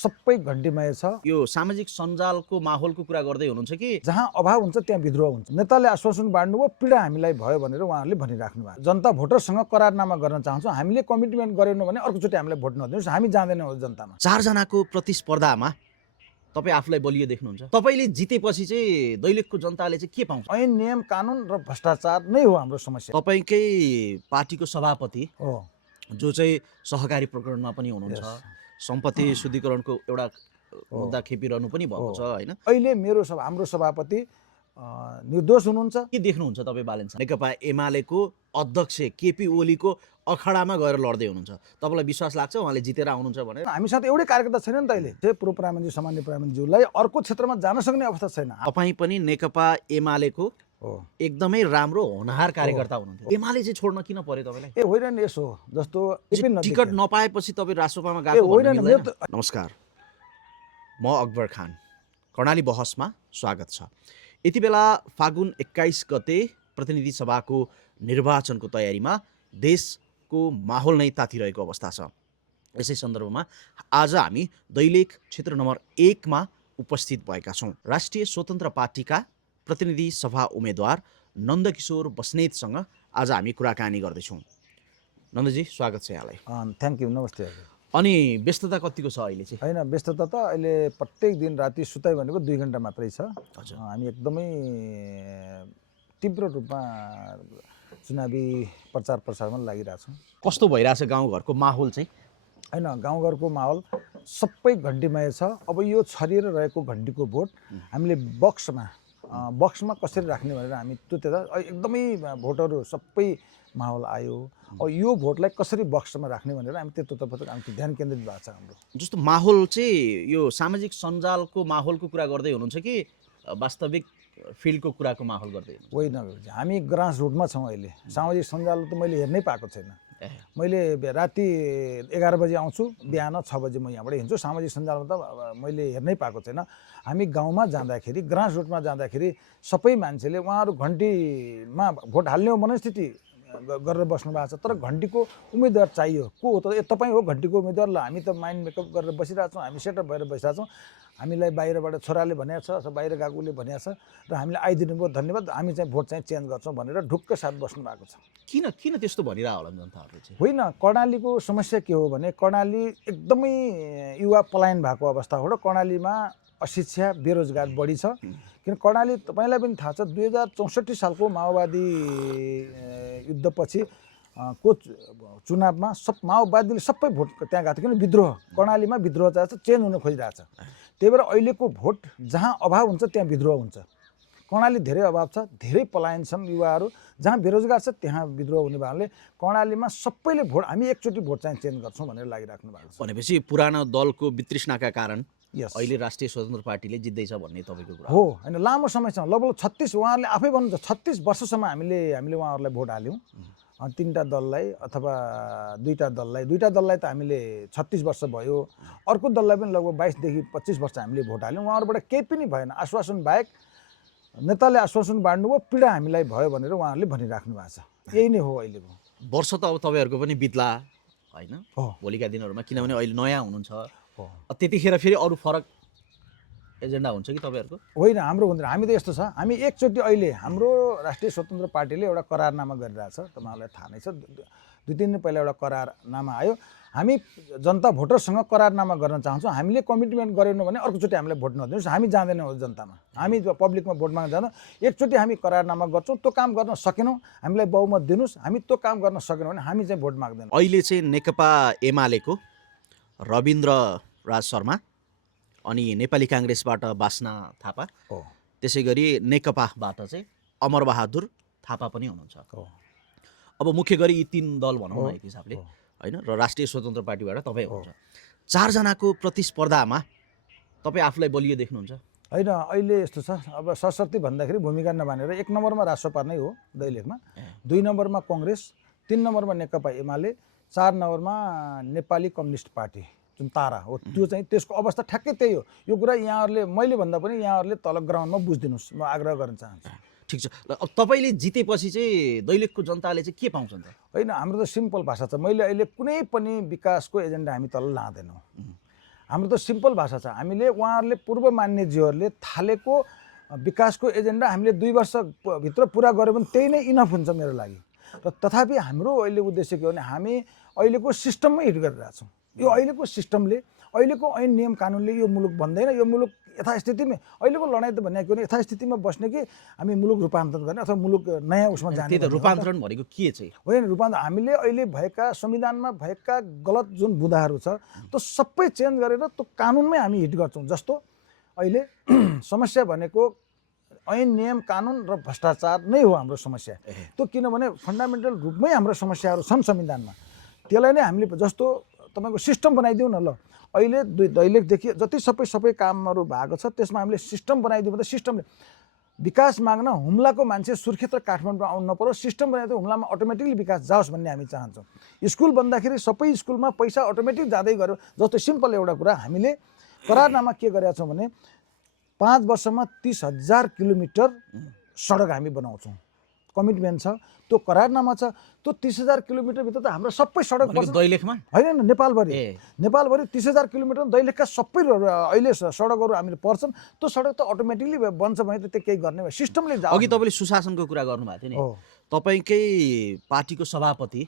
सबै घण्टीमय छ। यो सामाजिक सञ्जालको माहौलको कुरा गर्दै हुनुहुन्छ कि जहाँ अभाव हुन्छ त्यहाँ विद्रोह हुन्छ। नेताले आश्वासन बाँड्नुभयो, पीडा हामीलाई भयो भनेर उहाँहरूले भनिराख्नु भएको। जनता भोटरसँग करारनामा गर्न चाहन्छौँ, हामीले कमिटमेन्ट गरेनौँ भने अर्कोचोटि हामीलाई भोट नदिनुहोस्, हामी जाँदैनौँ जनतामा। 4 जनाको प्रतिस्पर्धामा तपाईँ आफूलाई बलियो देख्नुहुन्छ? तपाईँले जितेपछि चाहिँ दैलेखको जनताले चाहिँ के पाउँछ? ऐन नियम कानुन र भ्रष्टाचार नै हो हाम्रो समस्या। तपाईँकै पार्टीको सभापति हो जो चाहिँ सहकारी प्रकरणमा पनि हुनुहुन्छ, सम्पत्ति शुद्धिकरणको एउटा मुद्दा खेपिरहनु पनि भएको छ हैन? अहिले हाम्रो सभापति निर्दोष हुनुहुन्छ। के देख्नुहुन्छ तपाईँ बालेन साहब? नेकपा एमालेको अध्यक्ष केपी ओलीको अखाडामा गएर लड्दै हुनुहुन्छ, तपाईँलाई विश्वास लाग्छ उहाँले जितेर आउनुहुन्छ भनेर? हामीसँग एउटै कार्यकर्ता छैन नि त अहिले। पूर्व प्रधानमन्त्री सामान्य प्रधानमन्त्रीज्यूलाई अर्को क्षेत्रमा जान सक्ने अवस्था छैन। तपाईँ पनि नेकपा एमालेको हो एकदमै राम्रो होनहार कार्यकर्ता हुनुहुन्थ्यो, एमाले चाहिँ छोड्न किन पर्यो तपाईँलाई? होइन नि, यसो जस्तो टिकट नपाएपछि तपाईँ राष्ट्रसभामा गएको भन्ने मिल्दैन? नमस्कार, म अकबर खान, कर्णाली बहसमा स्वागत छ। यति बेला फागुन 21 गते प्रतिनिधि सभाको निर्वाचनको तयारीमा देशको माहौल नै तातिरहेको अवस्था छ। यसै सन्दर्भमा आज हामी दैलेख क्षेत्र नम्बर 1 मा उपस्थित भएका छौँ। राष्ट्रिय स्वतन्त्र पार्टीका प्रतिनिधि सभा उम्मेदवार नन्दकिशोर बस्नेतसँग आज हामी कुराकानी गर्दैछौँ। नन्दजी, स्वागत छ यहाँलाई। थ्याङ्क यू, नमस्ते हजुर। अनि व्यस्तता कतिको छ अहिले चाहिँ? होइन, व्यस्तता त अहिले प्रत्येक दिन राति सुताइ भनेको 2 घन्टा मात्रै छ। हजुर, हामी एकदमै तीव्र रूपमा चुनावी प्रचार प्रसारमा लागिरहेछौँ। कस्तो भइरहेछ गाउँघरको माहौल चाहिँ? होइन, गाउँघरको माहौल सबै घण्टीमय छ। अब यो छरिएर रहेको घण्टीको भोट हामीले बक्समा कसरी राख्ने भनेर हामी त्यता एकदमै भोटहरू सबै माहौल आयो। अब यो भोटलाई कसरी बक्समा राख्ने भनेर हामी त्यतातर्फ हामी ध्यान केन्द्रित भएको छ हाम्रो। जस्तो माहौल चाहिँ यो सामाजिक सञ्जालको माहौलको कुरा गर्दै हुनुहुन्छ कि वास्तविक फिल्डको कुराको माहौल गर्दै हुनुहुन्छ? होइन, हामी ग्रास रुटमा छौँ अहिले। सामाजिक सञ्जाल त मैले हेर्नै पाएको छैन। मैले राति 11 बजे आउँछु, बिहान 6 बजे म यहाँबाट हिँड्छु। सामाजिक सञ्जालमा त मैले हेर्नै पाएको छैन। हामी गाउँमा जाँदाखेरि, ग्रास रुटमा जाँदाखेरि सबै मान्छेले उहाँहरू घन्टीमा भोट हाल्ने हो मनस्थिति गरेर बस्नु भएको छ। तर घन्टीको उम्मेदवार चाहियो। को हो त? तपाईँ हो घन्टीको उम्मेदवार। ल, हामी त माइन्ड मेकअप गरेर बसिरहेछौँ, हामी सेटअप भएर बसिरहेछौँ। हामीलाई बाहिरबाट छोराले भनेको छ, बाहिर गएकोले भनेको छ र हामीले आइदिनु भयो, धन्यवाद, हामी चाहिँ भोट चाहिँ चेन्ज गर्छौँ भनेर ढुक्क साथ बस्नु भएको छ। किन त्यस्तो भनिरह होला जनताहरूले चाहिँ? होइन, कर्णालीको समस्या के हो भने कर्णाली एकदमै युवा पलायन भएको अवस्था हो र कर्णालीमा अशिक्षा, बेरोजगार बढी छ। किन कर्णाली तपाईँलाई पनि थाहा छ, 2064 सालको माओवादी युद्धपछि को चुनावमा माओवादीले सबै भोट त्यहाँ गएको थियो। किन विद्रोह, कर्णालीमा विद्रोह चाहिएको छ, चेन्ज हुन खोजिरहेछ। त्यही भएर अहिलेको भोट जहाँ अभाव हुन्छ त्यहाँ विद्रोह हुन्छ। कर्णाली धेरै अभाव छ, धेरै पलायन छन् युवाहरू। जहाँ बेरोजगार छ त्यहाँ विद्रोह हुने भएकाले कर्णालीमा सबैले भोट, हामी एकचोटि भोट चाहिँ चेन्ज गर्छौँ भनेर लागिराख्नु भएको छ। भनेपछि पुरानो दलको वितृष्णाका कारण यस, अहिले राष्ट्रिय स्वतन्त्र पार्टीले जित्दैछ भन्ने तपाईँको कुरा हो। होइन, लामो समयसम्म लगभग 36, उहाँहरूले आफै भन्नुहुन्छ 36 वर्षसम्म हामीले उहाँहरूलाई भोट हाल्यौँ। 3टा दललाई अथवा 2टा दललाई त हामीले 36 वर्ष भयो। अर्को दललाई पनि लगभग 22 देखि 25 वर्ष हामीले भोट हाल्यौँ। उहाँहरूबाट केही पनि भएन, आश्वासन बाहेक। नेताले आश्वासन बाँड्नुभयो, पीडा हामीलाई भयो भनेर उहाँहरूले भनिराख्नु भएको छ। यही नै हो अहिलेको वर्ष। त अब तपाईँहरूको पनि बित्ला होइन हो भोलिका दिनहरूमा, किनभने अहिले नयाँ हुनुहुन्छ। हो। त्यतिखेर फेरि अरू फरक एजेन्डा हुन्छ कि तपाईँहरूको? होइन, हाम्रो हुँदैन। हामी त यस्तो छ, हामी एकचोटि अहिले हाम्रो राष्ट्रिय स्वतन्त्र पार्टीले एउटा करारनामा गरिरहेछ। तपाईँहरूलाई थाहा नै छ, 2-3 दिन पहिला एउटा करारनामा आयो। हामी जनता भोटरसँग करारनामा गर्न चाहन्छौँ, हामीले कमिटमेन्ट गरेनौँ भने अर्कोचोटि हामीलाई भोट नदिनुहोस्, हामी जाँदैनौँ जनतामा। हामी पब्लिकमा भोट माग्न जाँदैनौँ। एकचोटि हामी करारनामा गर्छौँ, त्यो काम गर्न सकेनौँ, हामीलाई बहुमत दिनुहोस्। हामी त्यो काम गर्न सकेनौँ भने हामी चाहिँ भोट माग्दैनौँ। अहिले चाहिँ नेकपा एमालेको रविन्द्र राज शर्मा अनि नेपाली काङ्ग्रेसबाट बासना थापा, त्यसै गरी नेकपाबाट चाहिँ अमरबहादुर थापा पनि हुनुहुन्छ। अब मुख्य गरी यी 3 दल भनौँ न एक हिसाबले होइन, र राष्ट्रिय स्वतन्त्र पार्टीबाट तपाईँ हुनुहुन्छ। 4 जनाको प्रतिस्पर्धामा तपाईँ आफूलाई बलियो देख्नुहुन्छ? होइन, अहिले यस्तो छ, अब सशक्ति भन्दाखेरि भूमिका नमानेर 1 नम्बरमा राष्ट्रपा नै हो दैलेखमा, 2 नम्बरमा कङ्ग्रेस, 3 नम्बरमा नेकपा एमाले, 4 नम्बरमा नेपाली कम्युनिस्ट पार्टी जुन तारा हो। त्यो चाहिँ त्यसको अवस्था ठ्याक्कै त्यही हो। यो कुरा यहाँहरूले, मैले भन्दा पनि यहाँहरूले तल ग्राउन्डमा बुझिदिनुहोस्, म आग्रह गर्न चाहन्छु। ठिक छ। अब तपाईँले जितेपछि चाहिँ दैलेखको जनताले चाहिँ के पाउँछन् त? होइन, हाम्रो त सिम्पल भाषा छ। मैले अहिले कुनै पनि विकासको एजेन्डा हामी तल लाँदैनौँ। हाम्रो त सिम्पल भाषा छ। हामीले उहाँहरूले पूर्व मान्यज्यूहरूले थालेको विकासको एजेन्डा हामीले 2 वर्षभित्र पुरा गऱ्यो भने त्यही नै इनफ हुन्छ मेरो लागि। र तथापि हाम्रो अहिले उद्देश्य के हो भने हामी अहिलेको सिस्टममै हिट गरिरहेछौँ। यो अहिलेको सिस्टमले, अहिलेको ऐन नियम कानुनले यो मुलुक भन्दैन। यो मुलुक यथास्थितिमै, अहिलेको लडाइँ त भन्ने के भने यथास्थितिमा बस्ने कि हामी मुलुक रूपान्तरण गर्ने अथवा मुलुक नयाँ उसमा जाने। त्यही त रूपान्तरण भनेको के चाहिँ होइन। रूपान्तरण हामीले अहिले भएका संविधानमा भएका गलत जुन बुँदाहरू छ त्यो सबै चेन्ज गरेर त्यो कानुनमै हामी हिट गर्छौँ। जस्तो अहिले समस्या भनेको ऐन नियम कानुन र भ्रष्टाचार नै हो हाम्रो समस्या। त्यो किनभने फन्डामेन्टल रूपमै हाम्रो समस्याहरू छन् संविधानमा। त्यसलाई नै हामीले जस्तो तपाईँको सिस्टम बनाइदिउँ न। ल अहिले दैलेखदेखि जति सबै कामहरू भएको छ त्यसमा हामीले सिस्टम बनाइदिउँ भने सिस्टमले विकास माग्न हुम्लाको मान्छे सुर्खेत र काठमाडौँ आउनु नपरोस्, सिस्टम बनाइदियो हुम्लामा अटोमेटिकली विकास जाओस् भन्ने हामी चाहन्छौँ। स्कुल बन्दाखेरि सबै स्कुलमा पैसा अटोमेटिक जाँदै गयो। जस्तो सिम्पल एउटा कुरा, हामीले करारनामा के गरेका छौँ भने 5 वर्षमा 30,000 किलोमिटर सडक हामी बनाउँछौँ। कमिटमेन्ट छ, त्यो करारनामा छ। त्यो 30,000 किलोमिटरभित्र त हाम्रो सबै सडक पर्छ। दैलेखमा होइन, नेपालभरि 30,000 किलोमिटर दैलेखका सबै अहिले सडकहरू हामीले पर्छन्। त्यो सडक त अटोमेटिकली बन्छ भने त त्यो केही गर्ने भयो, सिस्टमले जाओस्। अघि तपाईँले सुशासनको कुरा गर्नुभएको थियो नि, तपाईँकै पार्टीको सभापति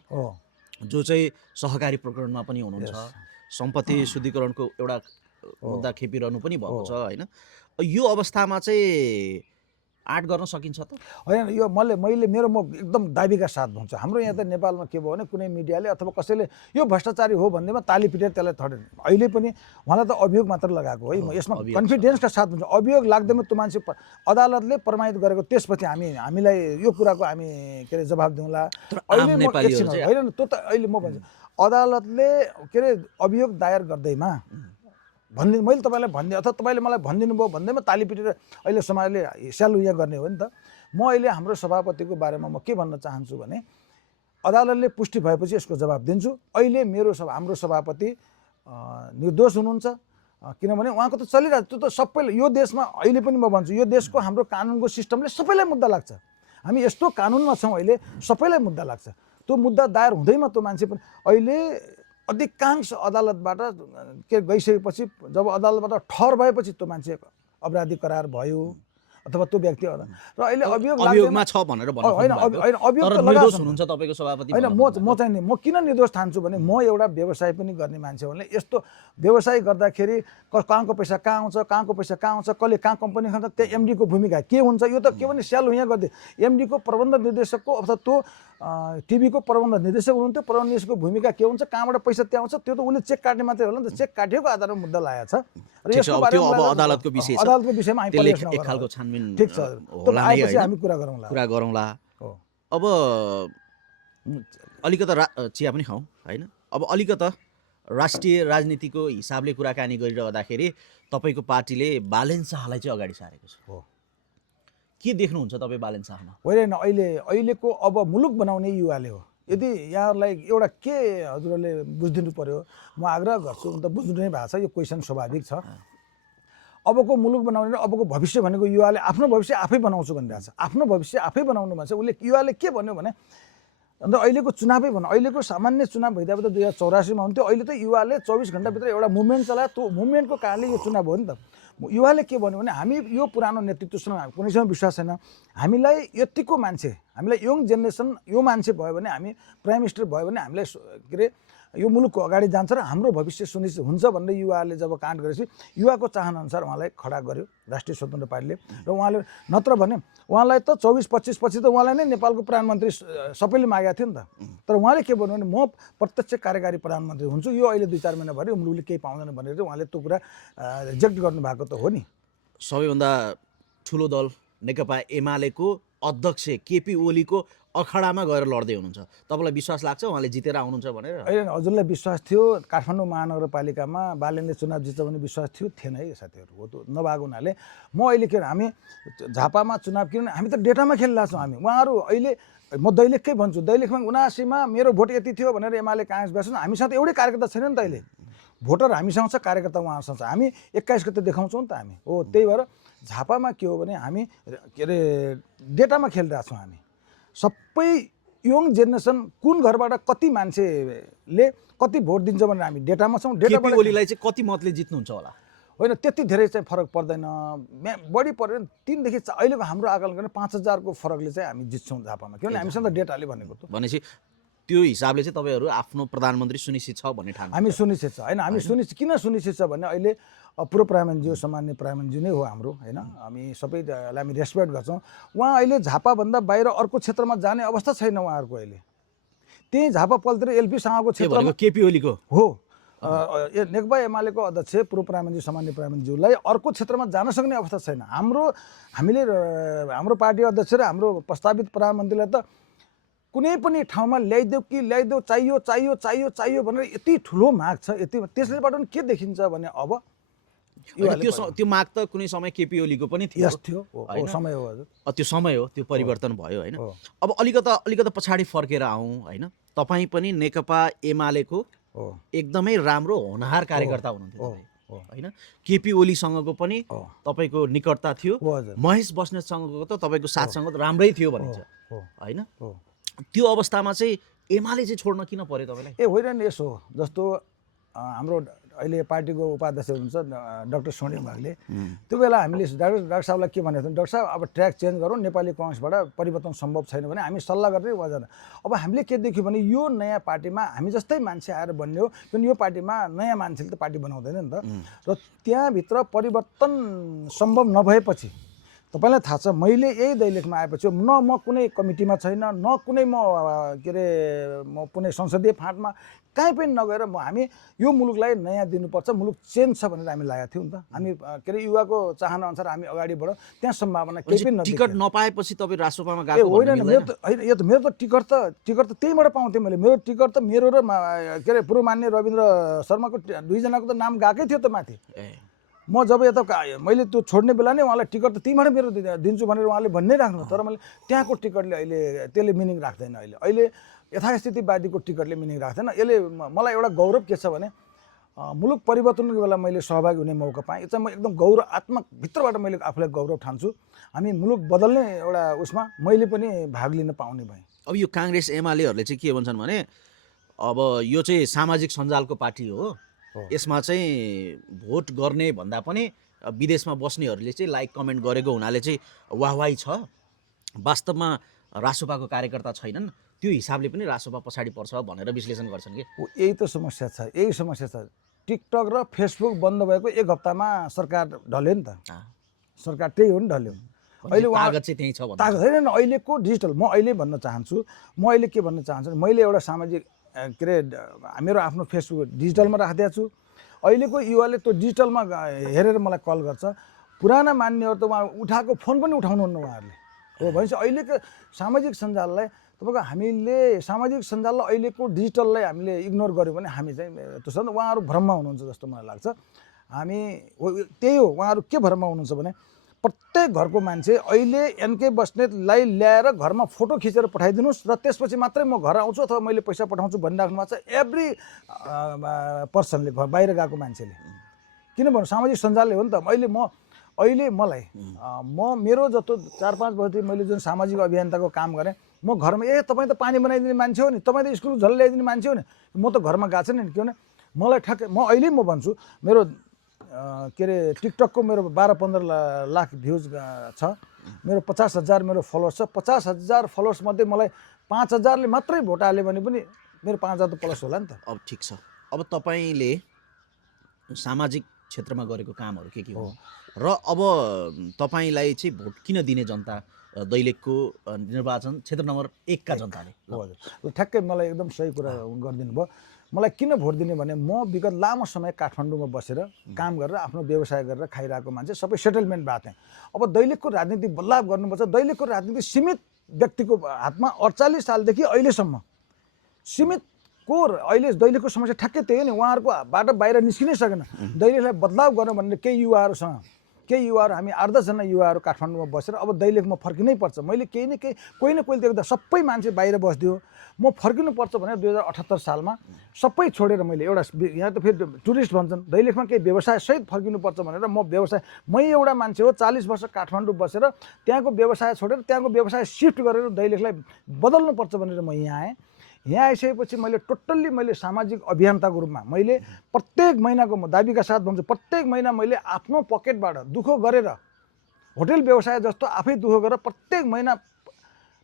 जो चाहिँ सहकारी प्रकरणमा पनि हुनुहुन्छ, सम्पत्ति शुद्धिकरणको एउटा मुद्दा खेपिरहनु पनि भएको छ होइन। यो अवस्थामा चाहिँ आँट गर्न सकिन्छ त? होइन, यो मैले म एकदम दाबीका साथ भन्छु। हाम्रो यहाँ त नेपालमा के भयो भने कुनै मिडियाले अथवा कसैले यो भ्रष्टाचारी हो भन्दैमा ताली पिटेर त्यसलाई थडेन। अहिले पनि उहाँलाई त अभियोग मात्र लगाएको है। म यसमा कन्फिडेन्सका साथ भन्छु, अभियोग लाग्दैमा त्यो मान्छे अदालतले प्रमाणित गरेको त्यसपछि हामीलाई यो कुराको हामी के अरे जवाब दिउँला। अहिले म एकछिन होइन, त्यो त अहिले म भन्छु अदालतले के अरे अभियोग दायर गर्दैमा मैले तपाईँलाई भनिदिएँ अथवा तपाईँले मलाई भनिदिनु भयो भन्दैमा ताली पिटेर अहिले समाजले स्यालुया गर्ने हो नि त। म अहिले हाम्रो सभापतिको बारेमा म के भन्न चाहन्छु भने अदालतले पुष्टि भएपछि यसको जवाब दिन्छु। अहिले हाम्रो सभापति निर्दोष हुनुहुन्छ, किनभने उहाँको त चलिरहेको त्यो त सबैले यो देशमा अहिले पनि म भन्छु यो देशको हाम्रो कानुनको सिस्टमले सबैलाई मुद्दा लाग्छ। हामी यस्तो कानुनमा छौँ अहिले सबैलाई मुद्दा लाग्छ। त्यो मुद्दा दायर हुँदैमा त्यो मान्छे पनि अहिले अधिकांश अदालतबाट के गइसकेपछि जब अदालतबाट ठहर भएपछि त्यो मान्छे अपराधी करार भयो अथवा त्यो व्यक्ति र अहिले अभियोगमा छ भनेर होइन अभियोग त निर्दोष हुनुहुन्छ तपाईँको सभापति होइन। म चाहिँ म किन निर्दोष ठान्छु भने म एउटा व्यवसाय पनि गर्ने मान्छे हो भने यस्तो व्यवसाय गर्दाखेरि कहाँको पैसा कहाँ आउँछ, कहाँको पैसा कहाँ आउँछ, कसले कहाँ कम्पनी खान्छ, त्यो एमडीको भूमिका के हुन्छ, यो त के भने स्याल यहाँ गरिदिए। एमडीको प्रबन्ध निर्देशकको अथवा त्यो टिभीको प्रबन्ध निर्देशक हुनुहुन्थ्यो, प्रबन्ध निर्देशकको भूमिका के हुन्छ, कहाँबाट पैसा त्यहाँ आउँछ, त्यो त उसले चेक काट्ने मात्रै होला नि त। चेक काटेको आधारमा मुद्दा लागेको छ र यसको बारेमा अदालतको विषयमा ठिक छ, आएपछि हामी कुरा गरौँला। अब अलिकता चिया पनि खाउँ होइन। अब अलिकता राष्ट्रिय राजनीतिको हिसाबले कुराकानी गरिरहँदाखेरि तपाईँको पार्टीले बालेन शाहलाई चाहिँ अगाडि सारेको छ। के देख्नुहुन्छ तपाईँ बालेन शाहमा? होइन, अहिलेको अब मुलुक बनाउने युवाले हो। यदि यहाँहरूलाई एउटा के हजुरहरूले बुझिदिनु पर्यो, म आग्रह गर्छु, त बुझ्नु नै भएको छ, यो क्वेसन स्वाभाविक छ। अबको मुलुक बनाउने र अबको भविष्य भनेको युवाले आफ्नो भविष्य आफै बनाउँछु भनिरहेको छ। आफ्नो भविष्य आफै बनाउनु भन्छ उसले। युवाले के भन्यो भने अन्त अहिलेको चुनावै भन्नु, अहिलेको सामान्य चुनाव भइदिएको त 2084मा हुन्थ्यो। अहिले त युवाले 24 घन्टाभित्र एउटा मुभमेन्ट चलायो, त्यो मुभमेन्टको कारणले यो चुनाव हो नि त। युवाले के भन्यो भने हामी यो पुरानो नेतृत्वसँग कुनैसँग विश्वास छैन, हामीलाई यतिको मान्छे, हामीलाई यङ जेनेरेसन यो मान्छे भयो भने, हामी प्राइम मिनिस्टर भयो भने हामीलाई के अरे यो मुलुकको अगाडि जान्छ र हाम्रो भविष्य सुनिश्चित हुन्छ भनेर युवाले जब काण्ड गरेपछि युवाको चाहनाअनुसार उहाँलाई खडा गर्यो राष्ट्रिय स्वतन्त्र पार्टीले। र उहाँले नत्र भने उहाँलाई त 24-25 पछि त उहाँलाई नै नेपालको प्रधानमन्त्री सबैले मागेको थियो नि त। तर उहाँले के भन्नु भने म प्रत्यक्ष कार्यकारी प्रधानमन्त्री हुन्छु, यो अहिले 2-4 महिना भयो मुलुकले केही पाउँदैन भनेर उहाँले त्यो कुरा रिजेक्ट गर्नुभएको त हो नि। सबैभन्दा ठुलो दल नेकपा एमालेको अध्यक्ष केपी ओलीको अखडामा गएर लड्दै हुनुहुन्छ, तपाईँलाई विश्वास लाग्छ उहाँले जितेर आउनुहुन्छ भनेर? होइन, हजुरलाई विश्वास थियो काठमाडौँ महानगरपालिकामा बालेनले चुनाव जित्छ भन्ने विश्वास थियो? थिएन है साथीहरू। हो, त्यो नभएको हुनाले म अहिले के हामी झापामा चुनाव किनभने हामी त डेटामा खेलिरहेको छौँ। हामी उहाँहरू अहिले म दैलेखकै भन्छु, दैलेखमा 79मा मेरो भोट यति थियो भनेर एमाले काङ्ग्रेस बेच्नु, हामीसँग त एउटै कार्यकर्ता छैन नि त। अहिले भोटर हामीसँग छ, कार्यकर्ता उहाँहरूसँग छ। हामी 21 गते देखाउँछौँ नि त हामी। हो, त्यही भएर झापामा के हो भने हामी के अरे डेटामा खेलिरहेको छौँ। हामी सबै यङ जेनेरेसन कुन घरबाट कति मान्छेले कति भोट दिन्छ भनेर हामी डेटामा छौँ। केपी ओलीलाई चाहिँ कति मतले जित्नुहुन्छ होला? होइन त्यति धेरै चाहिँ फरक पर्दैन, बढी पऱ्यो भने 3 देखि अहिलेको हाम्रो आकलन गर्ने 5000 को फरकले चाहिँ हामी जित्छौँ झापामा, किनभने हामीसँग त डेटाले भनेको त। भनेपछि त्यो हिसाबले चाहिँ तपाईँहरू आफ्नो प्रधानमन्त्री सुनिश्चित छ भन्ने ठान्नु? हामी सुनिश्चित छ होइन, हामी सुनिश्चित किन सुनिश्चित छ भने अहिले पूर्व प्रधानमन्त्री सामान्य प्रधानमन्त्री नै हो हाम्रो होइन, हामी सबैलाई हामी रेस्पेक्ट गर्छौँ। उहाँ अहिले झापाभन्दा बाहिर अर्को क्षेत्रमा जाने अवस्था छैन उहाँहरूको अहिले, त्यही झापा पल्टेर एलपी शाहको क्षेत्रमा केपी ओलीको हो नेकपा एमालेको अध्यक्ष पूर्व प्रधानमन्त्री सामान्य प्रधानमन्त्रीज्यूलाई अर्को क्षेत्रमा जान सक्ने अवस्था छैन। हाम्रो पार्टी अध्यक्ष र हाम्रो प्रस्तावित प्रधानमन्त्रीलाई त कुनै पनि ठाउँमा ल्याइदेऊ चाहियो भनेर यति ठुलो माग छ, यति त्यसलेबाट पनि के देखिन्छ भने अब त्यो माग त कुनै समय केपी ओलीको पनि थियो, समय हो हजुर, त्यो समय हो, त्यो परिवर्तन भयो होइन। अब अलिकता पछाडि फर्केर आउँ होइन, तपाईँ पनि नेकपा एमालेको एकदमै राम्रो होनहार कार्यकर्ता हुनुहुन्थ्यो होइन, केपी ओलीसँगको पनि तपाईँको निकटता थियो, महेश बस्नेतसँगको त तपाईँको साथसँग त राम्रै थियो भनिन्छ होइन। त्यो अवस्थामा चाहिँ एमाले चाहिँ छोड्न किन पर्यो तपाईँलाई? होइन नि यसो जस्तो हाम्रो अहिले पार्टीको उपाध्यक्ष हुनुहुन्छ डाक्टर सोनिया माघले, त्यो बेला हामीले डाक्टर साहबलाई के भनेको थियौँ, डाक्टर साहब अब ट्र्याक चेन्ज गरौँ, नेपाली कङ्ग्रेसबाट परिवर्तन सम्भव छैन भने हामी सल्लाह गर्ने वजन। अब हामीले के देख्यौँ भने यो नयाँ पार्टीमा हामी जस्तै मान्छे आएर बन्ने हो, किनभने यो पार्टीमा नयाँ मान्छेले त पार्टी बनाउँदैन नि त, र त्यहाँभित्र परिवर्तन सम्भव नभएपछि तपाईँलाई थाहा छ मैले यही दैलेखमा आएपछि न म कुनै कमिटीमा छैन, न कुनै म म कुनै संसदीय फाँटमा कहीँ पनि नगएर हामी यो मुलुकलाई नयाँ दिनुपर्छ, मुलुक चेन्ज छ भनेर हामी लागेको थियौँ नि त। हामी युवाको चाहना अनुसार हामी अगाडि बढौँ, त्यहाँ सम्भावना केही पनि टिकट नपाएपछि तपाईँ राष्ट्रसभामा गएको? होइन मेरो त टिकट त त्यहीँबाट पाउँथेँ मैले, मेरो टिकट त मेरो र पूर्व मान्य रविन्द्र शर्माको 2 जनाको त नाम गएकै थियो त माथि। म जब यता मैले त्यो छोड्ने बेला नै उहाँलाई टिकट त त्यहीँबाट मेरो दिन्छु भनेर उहाँले भन्नै राख्नु, तर मैले त्यहाँको टिकटले अहिले त्यसले मिनिङ राख्दैन। अहिले यथास्थितिवादीको टिकटले मिनिङ राख्दैन। यसले मलाई एउटा गौरव के छ भने मुलुक परिवर्तनको बेला मैले सहभागी हुने मौका पाएँ, यो चाहिँ म एकदम गौरवात्मक भित्रबाट मैले आफूलाई गौरव ठान्छु। हामी मुलुक बदल्ने एउटा उसमा मैले पनि भाग लिन पाउने भएँ। अब यो काङ्ग्रेस एमालेहरूले चाहिँ के भन्छन् भने अब यो चाहिँ सामाजिक सञ्जालको पार्टी हो, यसमा चाहिँ भोट गर्ने भन्दा पनि विदेशमा बस्नेहरूले चाहिँ लाइक कमेन्ट गरेको हुनाले चाहिँ वाहवाही छ, वास्तवमा रासोपाको कार्यकर्ता छैनन्, त्यो हिसाबले पनि रासोपा पछाडि पर्छ भनेर विश्लेषण गर्छन् कि? यही त समस्या छ, यही समस्या छ। टिकटक र फेसबुक बन्द भएको 1 हप्तामा सरकार ढल्यो नि त, सरकार त्यही हो नि ढल्यो। अहिले तागत चाहिँ त्यही छ भन्नु? तागत होइन, अहिलेको डिजिटल म अहिले भन्न चाहन्छु, म अहिले के भन्न चाहन्छु, मैले एउटा सामाजिक के अरे मेरो आफ्नो फेसबुक डिजिटलमा राखिदिएको छु। अहिलेको युवाले त्यो डिजिटलमा हेरेर मलाई कल गर्छ, पुराना मान्नेहरू त उहाँ उठाएको फोन पनि उठाउनुहुन्न उहाँहरूले हो। भनेपछि अहिलेको सामाजिक सञ्जाललाई तपाईँको हामीले सामाजिक सञ्जाललाई अहिलेको डिजिटललाई हामीले इग्नोर गऱ्यौँ भने हामी चाहिँ त्यसो उहाँहरू भ्रममा हुनुहुन्छ जस्तो मलाई लाग्छ। हामी त्यही हो, उहाँहरू के भ्रममा हुनुहुन्छ भने प्रत्येक घरको मान्छे अहिले एनके बस्नेतलाई ल्याएर घरमा फोटो खिचेर पठाइदिनुहोस् र त्यसपछि मात्रै म घर आउँछु अथवा मैले पैसा पठाउँछु भनिराख्नु भएको छ एभ्री पर्सनले, घर बाहिर गएको मान्छेले। किनभने सामाजिक सञ्जालले हो नि त। अहिले मलाई मेरो जस्तो 4-5 वर्ष मैले जुन सामाजिक अभियन्ताको काम गरेँ, म घरमा तपाईँ त पानी बनाइदिने मान्छे हो नि, तपाईँ त स्कुल झल ल्याइदिने मान्छे हो नि, म त घरमा गएको छैन नि। किनभने मलाई ठ्याक्कै अहिले म भन्छु मेरो के अरे टिकटकको मेरो 12-15 लाख भ्युज छ, मेरो 50,000 मेरो फलोवर्स छ। 50,000 फलोवर्स मध्ये मलाई 5,000ले मात्रै भोट हाल्यो भने पनि मेरो 5,000 त प्लस होला नि त। अब ठिक छ, अब तपाईँले सामाजिक क्षेत्रमा गरेको कामहरू के हो र अब तपाईँलाई चाहिँ भोट किन दिने जनता दैलेखको निर्वाचन क्षेत्र नम्बर 1 का जनताले? हजुर ठ्याक्कै मलाई एकदम सही कुरा गरिदिनु भयो। मलाई किन भोट दिने भने म विगत लामो समय काठमाडौँमा बसेर काम गरेर आफ्नो व्यवसाय गरेर खाइरहेको मान्छे, सबै सेटलमेन्ट भएको थिएँ। अब दैलेखको राजनीति बदलाव गर्नुपर्छ। दैलेखको राजनीति सीमित व्यक्तिको हातमा 48 सालदेखि अहिलेसम्म सीमित को अहिले दैलेखको समस्या ठ्याक्कै त्यही हो नि, उहाँहरूकोबाट बाहिर निस्किनै सकेन। दैलेखलाई बदलाव गर्नु भनेर केही युवाहरूसँग केही युवाहरू हामी 8-10 जना युवाहरू काठमाडौँमा बसेर अब दैलेखमा फर्किनै पर्छ। मैले केही न केही कोही न कोही देख्दा सबै मान्छे बाहिर बस्दियो, म फर्किनुपर्छ भनेर 2078 सालमा सबै छोडेर मैले एउटा यहाँ त फेरि टुरिस्ट भन्छन्, दैलेखमा केही व्यवसायसहित फर्किनुपर्छ भनेर म मै एउटा मान्छे हो 40 वर्ष काठमाडौँ बसेर त्यहाँको व्यवसाय छोडेर त्यहाँको व्यवसाय सिफ्ट गरेर दैलेखलाई बदल्नुपर्छ भनेर म यहाँ आएँ। यहाँ आइसकेपछि मैले टोटल्ली मैले सामाजिक अभियन्ताको रूपमा मैले प्रत्येक महिनाको, म दाबीका साथ भन्छु, प्रत्येक महिना मैले आफ्नो पकेटबाट दुःख गरेर होटल व्यवसाय जस्तो आफै दुःख गरेर प्रत्येक महिना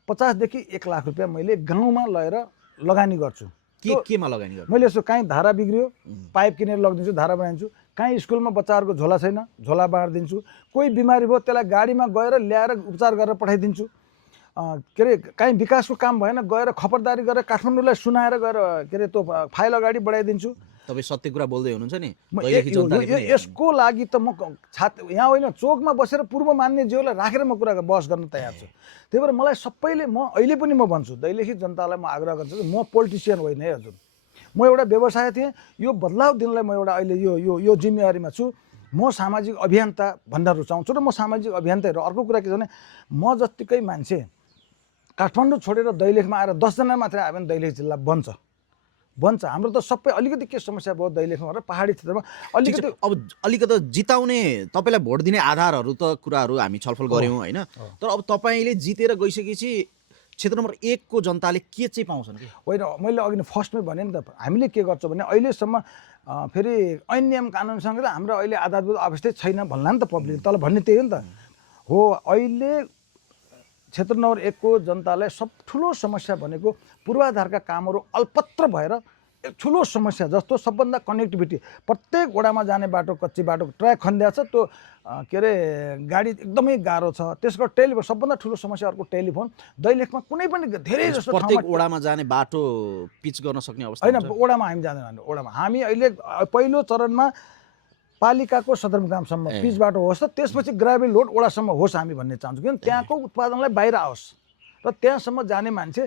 50 देखि 1 लाख रुपियाँ मैले गाउँमा लगेर लगानी गर्छु। केमा लगानी गर्छु? मैले यसो काहीँ धारा बिग्रियो पाइप किनेर लगिदिन्छु, धारा बनाइदिन्छु। काहीँ स्कुलमा बच्चाहरूको झोला छैन, झोला बाँडिदिन्छु। कोही बिमारी भयो त्यसलाई गाडीमा गएर ल्याएर उपचार गरेर पठाइदिन्छु। के अरे काहीँ विकासको काम भएन गएर खबरदारी गरेर काठमाडौँलाई सुनाएर गएर के अरे त्यो फाइल अगाडि बढाइदिन्छु। तपाईँ सत्य कुरा बोल्दै हुनुहुन्छ नि। यसको लागि त म यहाँ होइन चोकमा बसेर पूर्व मान्यज्यूलाई राखेर म कुरा बहस गर्न तयार छु। त्यही भएर मलाई सबैले, म अहिले पनि म भन्छु दैलेखी जनतालाई म आग्रह गर्छु कि म पोलिटिसियन होइन है हजुर, म एउटा व्यवसाय थिएँ। यो बदलाव दिनलाई म एउटा अहिले यो जिम्मेवारीमा छु। म सामाजिक अभियन्ता भन्न रुचाउँछु र म सामाजिक अभियन्ता हेरेर अर्को कुरा के छ भने म जत्तिकै मान्छे काठमाडौँ छोडेर दैलेखमा आएर 10 जना मात्रै आयो भने दैलेख जिल्ला बन्छ। हाम्रो त सबै अलिकति के समस्या भयो दैलेखमा र पहाडी क्षेत्रमा अलिकति। अब अलिकति जिताउने तपाईँलाई भोट दिने आधारहरू त कुराहरू हामी छलफल गऱ्यौँ होइन, तर अब तपाईँले जितेर गइसकेपछि क्षेत्र नम्बर 1 को जनताले के चाहिँ पाउँछन् कि? होइन, मैले अघि फर्स्टमै भने नि त, हामीले के गर्छौँ भने अहिलेसम्म फेरि ऐन नियम कानुनसँग त हाम्रो अहिले आधारभूत अवस्था छैन भन्ला नि त पब्लिक, तल भन्ने त्यही हो नि त हो। अहिले क्षेत्र नम्बर 1 को जनतालाई ठुलो समस्या भनेको पूर्वाधारका कामहरू अल्पत्र भएर एक ठुलो समस्या जस्तो सबभन्दा कनेक्टिभिटी, प्रत्येक वडामा जाने बाटो कच्ची बाटो ट्र्याक खन्दिया छ, त्यो के अरे गाडी एकदमै गाह्रो छ। त्यसको टेलिफोन सबभन्दा ठुलो समस्या अर्को टेलिफोन। दैलेखमा कुनै पनि धेरै जस्तो प्रत्येक वडामा जाने बाटो पिच गर्न सक्ने अवस्था होइन, वडामा हामी जाँदैनौँ। वडामा हामी अहिले पहिलो चरणमा पालिकाको सदरमुकामसम्म पिच बाटो होस्, त्यसपछि ग्राभेल रोड वडासम्म होस् हामी भन्ने चाहन्छौँ। किन त्यहाँको उत्पादनलाई बाहिर आओस् र त्यहाँसम्म जाने मान्छे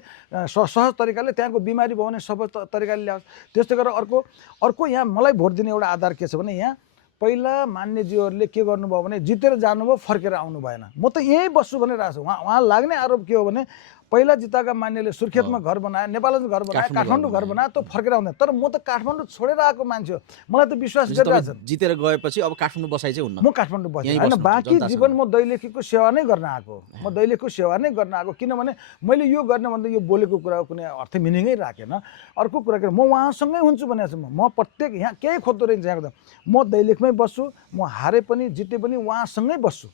सहज तरिकाले त्यहाँको बिमारी भयो भने सहज तरिकाले ल्याओस्। त्यस्तै गरेर अर्को यहाँ मलाई भोट दिने एउटा आधार के छ भने यहाँ पहिला मान्यज्यूहरूले के गर्नुभयो भने जितेर जानुभयो, फर्केर आउनु भएन। म त यहीँ बस्छु भनेर आएको छु। उहाँ लाग्ने आरोप के हो भने पहिला जिताएका मान्यले सुर्खेतमा घर बनाए, नेपालमा घर बनाए, काठमाडौँ घर बनाए, त्यो फर्केर आउँदैन। तर म त काठमाडौँ छोडेर आएको मान्छे हो, मलाई त विश्वास गरिरहेछ। जितेर गएपछि अब काठमाडौँ बसाइ चाहिँ हुन्न, म काठमाडौँ बस्छु होइन, बाँकी जीवन म दैलेखीको सेवा नै गर्न आएको। म दैलेखको सेवा नै गर्न आएको, किनभने मैले यो गर्ने भन्दा यो बोलेको कुराको कुनै अर्थ मिनिङै राखेन। अर्को कुरा के, म उहाँसँगै हुन्छु भनेको छु। म प्रत्येक यहाँ केही खोज्दो रहेछ यहाँ, म दैलेखमै बस्छु। म हारे पनि जिते पनि उहाँसँगै बस्छु,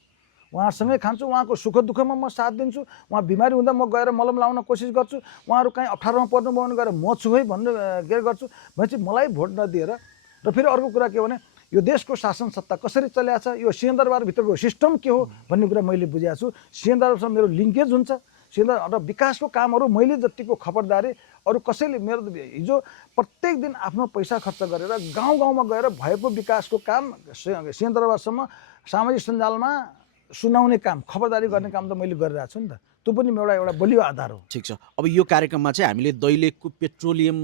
उहाँसँगै खान्छु, उहाँको सुख दुःखमा म साथ दिन्छु। उहाँ बिमारी हुँदा म गएर मलम लाउन कोसिस गर्छु। उहाँहरू कहीँ अप्ठ्यारोमा पर्नुभयो भने गएर म छु है भन्ने के गर्छु भनेपछि मलाई भोट नदिएर। र फेरि अर्को कुरा के भने यो देशको शासन सत्ता कसरी चलिरहेको छ, यो सिंहदरबारभित्रको सिस्टम के हो भन्ने कुरा मैले बुझाएको छु। सिंहदरबारसँग मेरो लिङ्केज हुन्छ। सिंहदरबार र विकासको कामहरू मैले जतिको खबरदारी अरू कसैले, मेरो हिजो प्रत्येक दिन आफ्नो पैसा खर्च गरेर गाउँमा गएर भएको विकासको काम सिंहदरबारसम्म सामाजिक सञ्जालमा सुनाउने काम, खबरदारी गर्ने काम त मैले गरिरहेको छु नि त। त्यो पनि एउटा बलियो आधार हो। ठिक छ। अब यो कार्यक्रममा चाहिँ हामीले दैलेखको पेट्रोलियम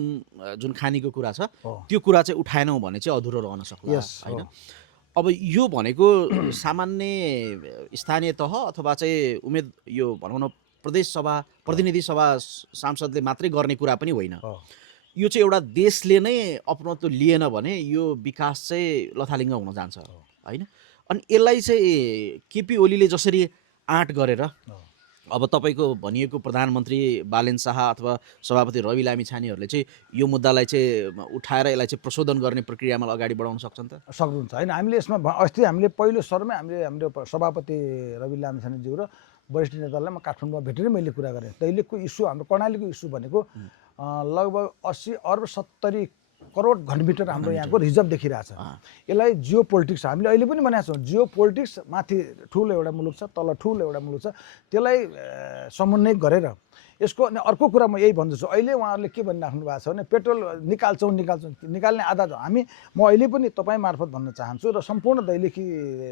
जुन खानीको कुरा छ त्यो कुरा चाहिँ उठाएनौँ भने चाहिँ अधुरो रहन सक्ला होइन। अब यो भनेको सामान्य स्थानीय तह अथवा चाहिँ यो भनौँ न प्रदेश सभा, प्रतिनिधि सभा सांसदले मात्रै गर्ने कुरा पनि होइन। यो चाहिँ एउटा देशले नै अपनत्व लिएन भने यो विकास चाहिँ लथालिङ्ग हुन जान्छ होइन। अनि यसलाई चाहिँ केपी ओलीले जसरी आँट गरेर अब तपाईँको भनिएको प्रधानमन्त्री बालेन शाह अथवा सभापति रवि लामिछानेहरूले चाहिँ यो मुद्दालाई चाहिँ उठाएर यसलाई चाहिँ प्रशोधन गर्ने प्रक्रियामा अगाडि बढाउन सक्छन् त? सक्नुहुन्छ होइन। हामीले यसमा अस्ति हामीले पहिलो स्तरमै हाम्रो सभापति रवि लामिछानेज्यू र वरिष्ठ नेतालाई म काठमाडौँमा भेटेर मैले कुरा गरेँ। दैलेखको इस्यु, हाम्रो कर्णालीको इस्यु भनेको लगभग 80 अर्ब 70 करोड घनमिटर हाम्रो यहाँको रिजर्भ देखिरहेछ। यसलाई जियो पोलिटिक्स हामीले अहिले पनि भनेको छौँ। जियो पोलिटिक्स माथि ठुलो एउटा मुलुक छ, तल ठुलो एउटा मुलुक छ, त्यसलाई समन्वय गरेर यसको। अनि अर्को कुरा म यही भन्दैछु, अहिले उहाँहरूले के भनिराख्नु भएको छ भने पेट्रोल निकाल्ने आधा म अहिले पनि तपाईँ मार्फत भन्न चाहन्छु र सम्पूर्ण दैलेखी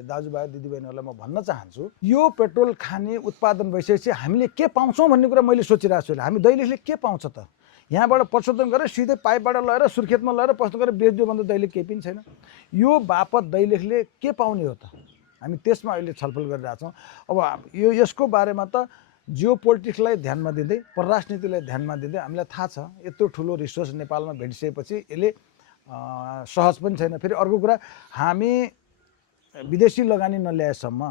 दाजुभाइ दिदीबहिनीहरूलाई म भन्न चाहन्छु, यो पेट्रोल खाने उत्पादन भइसकेपछि हामीले के पाउँछौँ भन्ने कुरा मैले सोचिरहेको छु। हामी दैलेखले के पाउँछ त? यहाँबाट प्रशोधन गरेर सिधै पाइपबाट लगेर सुर्खेतमा लगेर प्रशोधन गरेर बेच्दियो भने त दैलेख केही पनि छैन। यो बापत दैलेखले के पाउने हो त? हामी त्यसमा अहिले छलफल गरिरहेका छौँ। अब यसको बारेमा त जियो पोलिटिक्सलाई ध्यानमा दिँदै परराजनीतिलाई ध्यानमा दिँदै हामीलाई थाहा छ यत्रो ठुलो रिसोर्स नेपालमा भेटिसकेपछि यसले सहज पनि छैन। फेरि अर्को कुरा, हामी विदेशी लगानी नल्याएसम्म,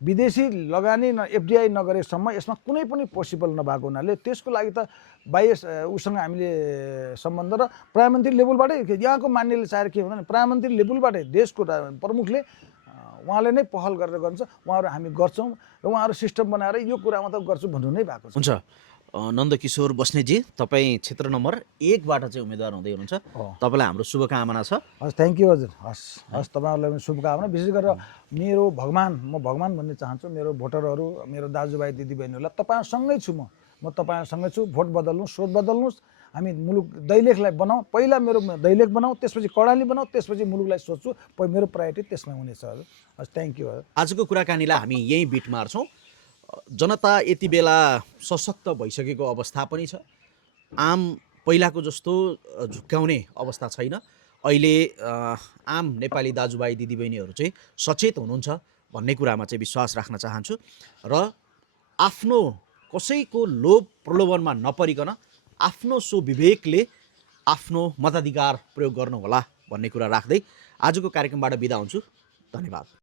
विदेशी लगानी एफडिआई नगरेसम्म यसमा कुनै पनि पोसिबल नभएको हुनाले त्यसको लागि त बाह्य उसँग हामीले सम्बन्ध र प्रधानमन्त्री लेभलबाटै यहाँको मान्यले चाहेर के हुँदैन, प्रधानमन्त्री लेभलबाटै देशको प्रमुखले उहाँले नै पहल गरेर गर्छ, उहाँहरू हामी गर्छौँ र उहाँहरू सिस्टम बनाएर यो कुरामा त गर्छु भन्नु नै भएको छ। हुन्छ। नन्दकिशोर बस्नेतजी, तपाईँ क्षेत्र नम्बर 1बाट चाहिँ उम्मेदवार हुँदै हुनुहुन्छ, तपाईँलाई हाम्रो शुभकामना छ। हस्, थ्याङ्क यू हजुर। हस् तपाईँहरूलाई पनि शुभकामना। विशेष गरेर मेरो भगवान्, म भगवान् भन्ने चाहन्छु मेरो भोटरहरू, मेरो दाजुभाइ दिदीबहिनीहरूलाई, तपाईँसँगै छु, म तपाईँसँगै छु। भोट बदल्नुहोस्, सोच बदल्नुहोस्, हामी मुलुक दैलेखलाई बनाऊँ। पहिला मेरो दैलेख बनाऊँ, त्यसपछि कर्णाली बनाऊँ, त्यसपछि मुलुकलाई सोध्छु। मेरो प्रायोरिटी त्यसमा हुनेछ हजुर। हस्, थ्याङ्क यू हजुर। आजको कुराकानीलाई हामी यहीँ बिट मार्छौँ। जनता यति बेला सशक्त भइसकेको अवस्था पनि छ। आम पहिलाको जस्तो झुक्काउने अवस्था छैन। अहिले आम नेपाली दाजुभाइ दिदीबहिनीहरू चाहिँ सचेत हुनुहुन्छ भन्ने कुरामा चाहिँ विश्वास राख्न चाहन्छु र आफ्नो कसैको लोभ प्रलोभनमा नपरिकन आफ्नो स्वविवेकले आफ्नो मताधिकार प्रयोग गर्नुहोला भन्ने कुरा राख्दै आजको कार्यक्रमबाट बिदा हुन्छु। धन्यवाद।